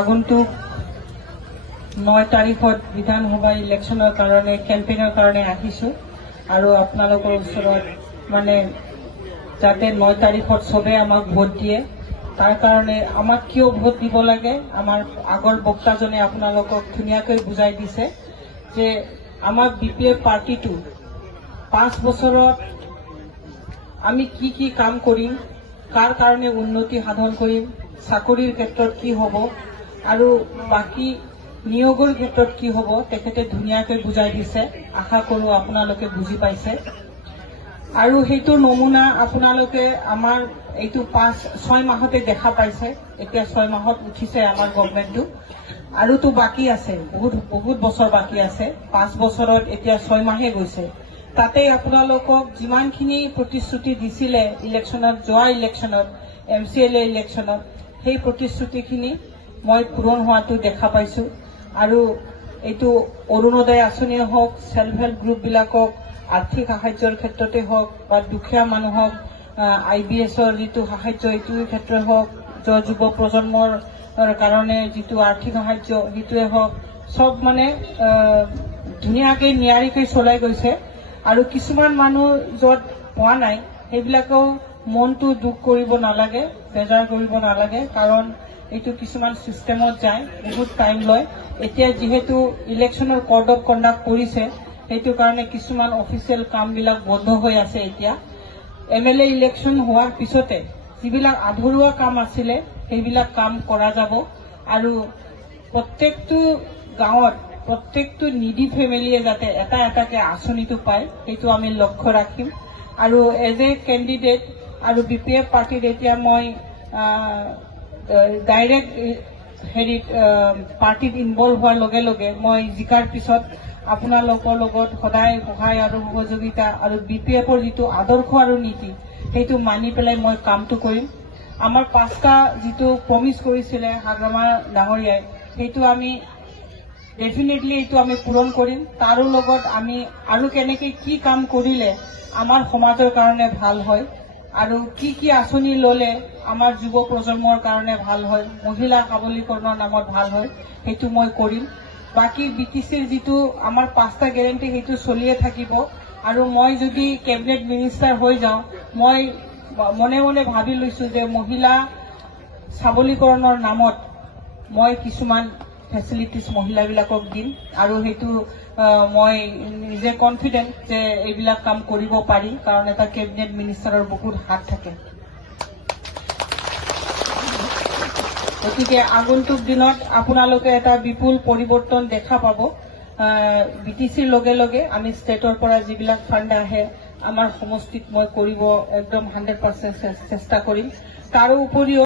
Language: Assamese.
আগন্তুক 9 তাৰিখত বিধানসভা ইলেকশ্যনৰ কাৰণে কেম্পেইনৰ কাৰণে আহিছোঁ আৰু আপোনালোকৰ ওচৰত মানে যাতে 9 তাৰিখত সবে আমাক ভোট দিয়ে তাৰ কাৰণে আমাক কিয় ভোট দিব লাগে আমাৰ আগৰ বক্তাজনে আপোনালোকক ধুনীয়াকৈ বুজাই দিছে যে আমাৰ বিপিএফ পাৰ্টিটো 5 বছৰত আমি কি কাম কৰিম কাৰ কাৰণে উন্নতি সাধন কৰিম চাকৰিৰ ক্ষেত্ৰত কি হ'ব আৰু বাকি নিয়োগৰ ক্ষেত্ৰত কি হ'ব তেখেতে ধুনীয়াকৈ বুজাই দিছে আশা কৰোঁ আপোনালোকে বুজি পাইছে আৰু সেইটো নমুনা আপোনালোকে আমাৰ এইটো 5-6 মাহতে দেখা পাইছে এতিয়া 6 মাহত উঠিছে আমাৰ গভৰ্ণমেণ্টটো আৰু তো বাকি আছে বহুত বছৰ বাকি আছে 5 বছৰত এতিয়া 6 মাহে গৈছে তাতে আপোনালোকক যিমানখিনি প্ৰতিশ্ৰুতি দিছিলে ইলেকশ্যনত যোৱা ইলেকশ্যনত MCLA ইলেকশ্যনত সেই প্ৰতিশ্ৰুতিখিনি মই পূৰণ হোৱাটো দেখা পাইছোঁ আৰু এইটো অৰুণোদয় আঁচনিয়ে হওক সেল্ফ হেল্প গ্ৰুপবিলাকক আৰ্থিক সাহায্যৰ ক্ষেত্ৰতে হওক বা দুখীয়া মানুহক IBSৰ যিটো সাহায্য এইটোৰ ক্ষেত্ৰই হওক যুৱ প্ৰজন্মৰ কাৰণে যিটো আৰ্থিক সাহায্য সেইটোৱে হওক সব মানে ধুনীয়াকৈ নিয়াৰিকৈ চলাই গৈছে আৰু কিছুমান মানুহ য'ত পোৱা নাই সেইবিলাকেও মনটো দুখ কৰিব নালাগে বেজাৰ কৰিব নালাগে কাৰণ এইটো কিছুমান সিস্টেমত যায় বহুত টাইম লয় এতিয়া যেহেতু ইলেকশ্যনৰ কোড অফ কণ্ডাক্ট কৰিছে সেইটো কাৰণে কিছুমান অফিচিয়েল কামবিলাক বন্ধ হৈ আছে এতিয়া MLA ইলেকশ্যন হোৱাৰ পিছতে যিবিলাক আধৰুৱা কাম আছিলে সেইবিলাক কাম কৰা যাব আৰু প্ৰত্যেকটো গাঁৱত প্ৰত্যেকটো নিডি ফেমিলিয়ে যাতে এটাকে আঁচনিটো পায় সেইটো আমি লক্ষ্য ৰাখিম আৰু এজ এ কেণ্ডিডেট আৰু BPF পাৰ্টিত এতিয়া মই ডাইৰেক্ট হেৰিত পাৰ্টিত ইনভলভ হোৱাৰ লগে লগে মই জিকাৰ পিছত আপোনালোকৰ লগত সদায় সহায় আৰু সহযোগিতা আৰু BPFৰ যিটো আদৰ্শ আৰু নীতি সেইটো মানি পেলাই মই কামটো কৰিম আমাৰ 5টা যিটো প্ৰমিছ কৰিছিলে হাগ্ৰামা ডাঙৰীয়াই সেইটো আমি ডেফিনেটলি এইটো আমি পূৰণ কৰিম তাৰো লগত আমি আৰু কেনেকৈ কি কাম কৰিলে আমাৰ সমাজৰ কাৰণে ভাল হয় আৰু কি আঁচনি ল'লে আমাৰ যুৱ প্ৰজন্মৰ কাৰণে ভাল হয় মহিলা সবলীকৰণৰ নামত ভাল হয় সেইটো মই কৰিম বাকি BTCৰ যিটো আমাৰ 5টা গেৰেণ্টি সেইটো চলিয়ে থাকিব আৰু মই যদি কেবিনেট মিনিষ্টাৰ হৈ যাওঁ মই মনে মনে ভাবি লৈছোঁ যে মহিলা সবলীকৰণৰ নামত মই কিছুমান ফেচিলিটিজ মহিলাবিলাকক দিম আৰু সেইটো মই নিজে কনফিডেন্ট যে এইবিলাক কাম কৰিব পাৰি কাৰণ এটা কেবিনেট মিনিষ্টাৰৰ বহুত হাত থাকে গতিকে আগন্তুক দিনত আপোনালোকে এটা বিপুল পৰিৱৰ্তন দেখা পাব BTCৰ লগে লগে আমি ষ্টেটৰ পৰা যিবিলাক ফাণ্ড আহে আমাৰ সমষ্টিত মই কৰিব একদম 100% চেষ্টা কৰিম তাৰো উপৰিও